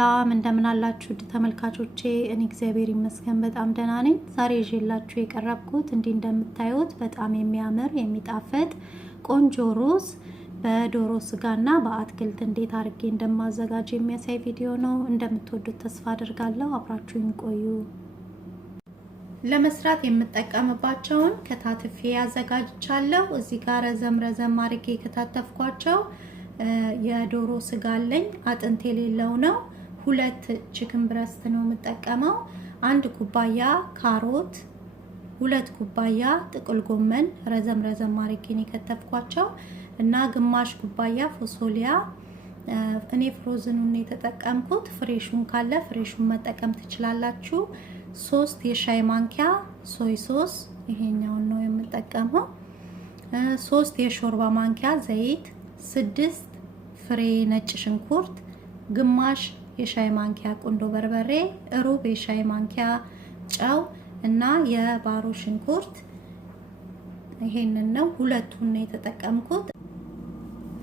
ሰላም እንደምን አላችሁ ተመልካቾቼ እኔ እግዚአብሔር ይመስገን በጣም ደህና ነኝ። ዛሬ ይዤላችሁ የቀረብኩት እንዲህ እንደምታዩት በጣም የሚያምር የሚጣፍጥ ቆንጆ ሩዝ በዶሮ ስጋና በአትክልት እንዴት አድርጌ እንደማዘጋጅ የሚያሳይ ቪዲዮ ነው። እንደምትወዱት ተስፋ አደርጋለሁ። አብራችሁኝ ቆዩ። ለመስራት የምጠቀምባቸውን ከታትፌ ያዘጋጅቻለሁ። እዚህ ጋር ረዘም አድርጌ ከታተፍኳቸው የዶሮ ስጋ አለኝ፣ አጥንት የሌለው ነው። 2 ቺክን ብረስት ነው የምጠቀመው። 1 ኩባያ ካሮት፣ 2 ኩባያ ጥቅል ጎመን ረዘም አድርጌ ነው ከተፍኳቸው እና ግማሽ ኩባያ ፎሶሊያ። እኔ ፍሮዝኑን የተጠቀምኩት፣ ፍሬሹን ካለ ፍሬሹን መጠቀም ትችላላችሁ። 3 የሻይ ማንኪያ ሶይ ሶስ ይሄኛውን ነው የምጠቀመው። 3 የሾርባ ማንኪያ ዘይት፣ 6 ፍሬ ነጭ ሽንኩርት፣ ግማሽ የሻይ ማንኪያ ቁንዶ በርበሬ፣ ሩብ የሻይ ማንኪያ ጨው እና የባሮ ሽንኩርት። ይሄንን ነው ሁለቱን ነው የተጠቀምኩት።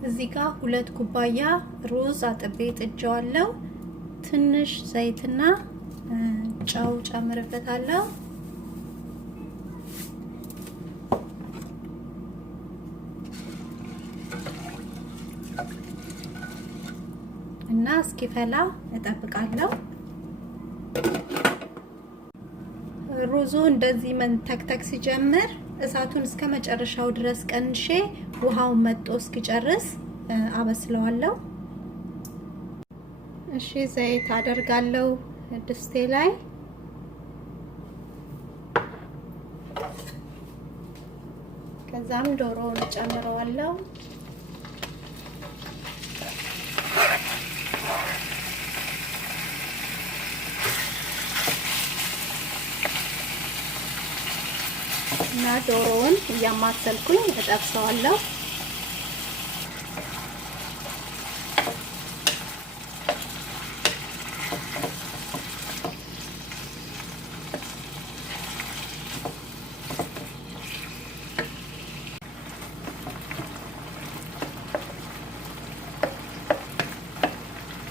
እዚህ ጋር 2 ኩባያ ሩዝ አጥቤ ጥጄዋለሁ። ትንሽ ዘይትና ጨው ጨምርበታለሁ እና እስኪፈላ እጠብቃለሁ። ሩዙ እንደዚህ መንተክተክ ሲጀምር እሳቱን እስከ መጨረሻው ድረስ ቀንሼ ውሃውን መጥቶ እስኪጨርስ አበስለዋለሁ። እሺ ዘይት አደርጋለሁ ድስቴ ላይ። ከዛም ዶሮውን ጨምረዋለሁ። እና ዶሮውን እያማሰልኩኝ እጠብሰዋለሁ።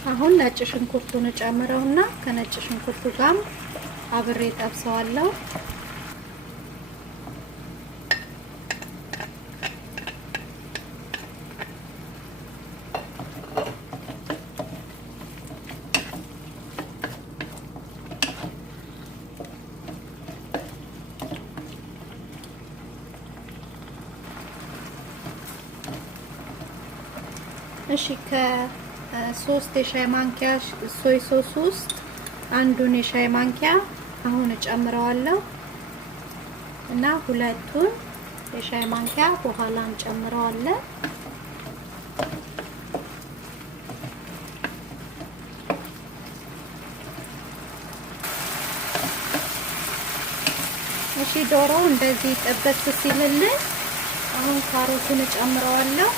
አሁን ነጭ ሽንኩርቱን ጨምረውና ከነጭ ሽንኩርቱ ጋር አብሬ ጠብሰዋለሁ። እሺ ከ3 የሻይ ማንኪያ ሶይ ሶስ ውስጥ አንዱን የሻይ ማንኪያ አሁን እጨምረዋለሁ እና 2ቱን የሻይ ማንኪያ በኋላ እንጨምረዋለን። እሺ ዶሮ እንደዚህ ጥብስ ሲልልን አሁን ካሮቱን እጨምረዋለሁ።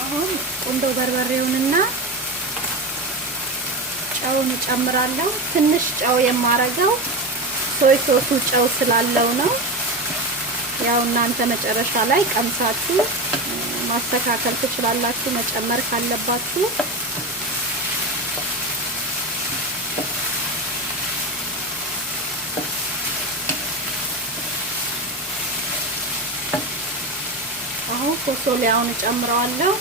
አሁን ቁንዶ በርበሬውንና ጨውን እጨምራለሁ። ትንሽ ጨው የማረገው ሶይ ሶሱ ጨው ስላለው ነው። ያው እናንተ መጨረሻ ላይ ቀምሳችሁ ማስተካከል ትችላላችሁ መጨመር ካለባችሁ። አሁን ፎሶሊያውን እጨምረዋለሁ።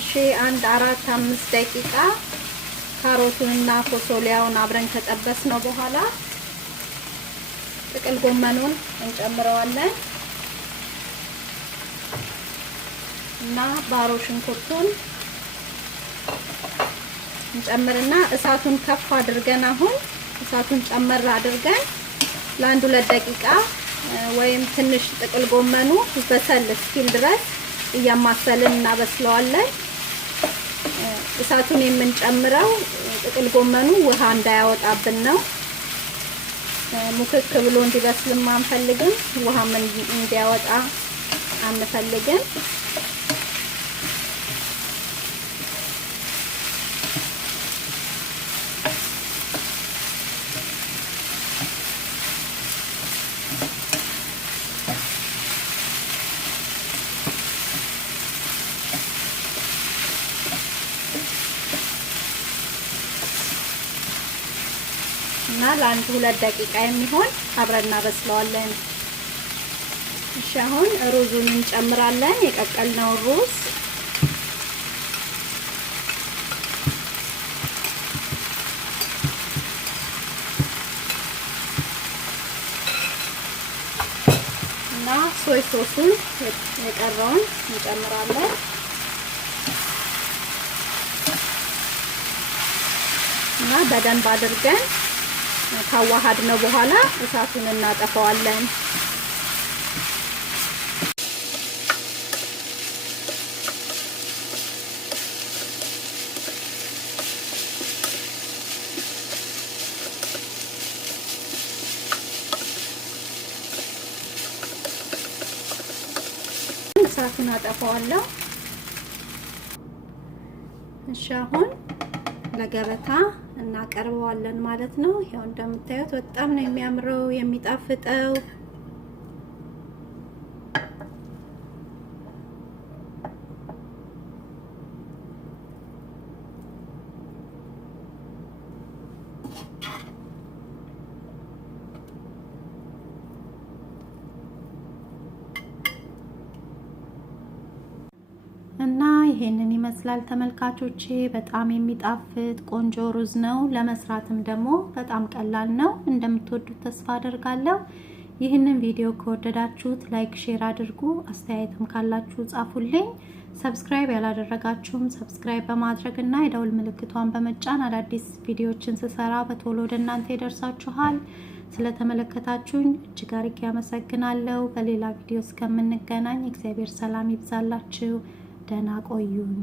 እሺ 4-5 ደቂቃ ካሮቱንና ፎሶሊያውን አብረን ከጠበስነው በኋላ ጥቅል ጎመኑን እንጨምረዋለን እና ባሮ ሽንኩርቱን እንጨምርና እሳቱን ከፍ አድርገን አሁን እሳቱን ጨመር አድርገን ለ1-2 ደቂቃ ወይም ትንሽ ጥቅል ጎመኑ በሰል እስኪል ድረስ እያማሰልን እናበስለዋለን። እሳቱን የምንጨምረው ጥቅል ጎመኑ ውሃ እንዳያወጣብን ነው። ሙክክ ብሎ እንዲበስልም አንፈልግም፣ ውሃም እንዲያወጣ አንፈልግም። እና ለአንድ 2 ደቂቃ የሚሆን አብረን እናበስለዋለን። እሺ አሁን ሩዙን እንጨምራለን። የቀቀልነው ሩዝ እና ሶይ ሶሱን የቀረውን እንጨምራለን። እና በደንብ አድርገን ካዋሃድነው በኋላ እሳቱን እናጠፋዋለን። እሳቱን አጠፋዋለሁ። እሺ አሁን ለገበታ እናቀርበዋለን ማለት ነው። ያው እንደምታዩት በጣም ነው የሚያምረው የሚጣፍጠው። እና ይሄንን ይመስላል ተመልካቾቼ። በጣም የሚጣፍጥ ቆንጆ ሩዝ ነው። ለመስራትም ደግሞ በጣም ቀላል ነው። እንደምትወዱት ተስፋ አደርጋለሁ። ይህንን ቪዲዮ ከወደዳችሁት ላይክ፣ ሼር አድርጉ። አስተያየትም ካላችሁ ጻፉልኝ። ሰብስክራይብ ያላደረጋችሁም ሰብስክራይብ በማድረግ እና የደውል ምልክቷን በመጫን አዳዲስ ቪዲዮዎችን ስሰራ በቶሎ ወደ እናንተ ይደርሳችኋል። ስለተመለከታችሁኝ እጅግ አድርጌ አመሰግናለሁ። በሌላ ቪዲዮ እስከምንገናኝ እግዚአብሔር ሰላም ይብዛላችሁ። ደህና ቆዩኝ።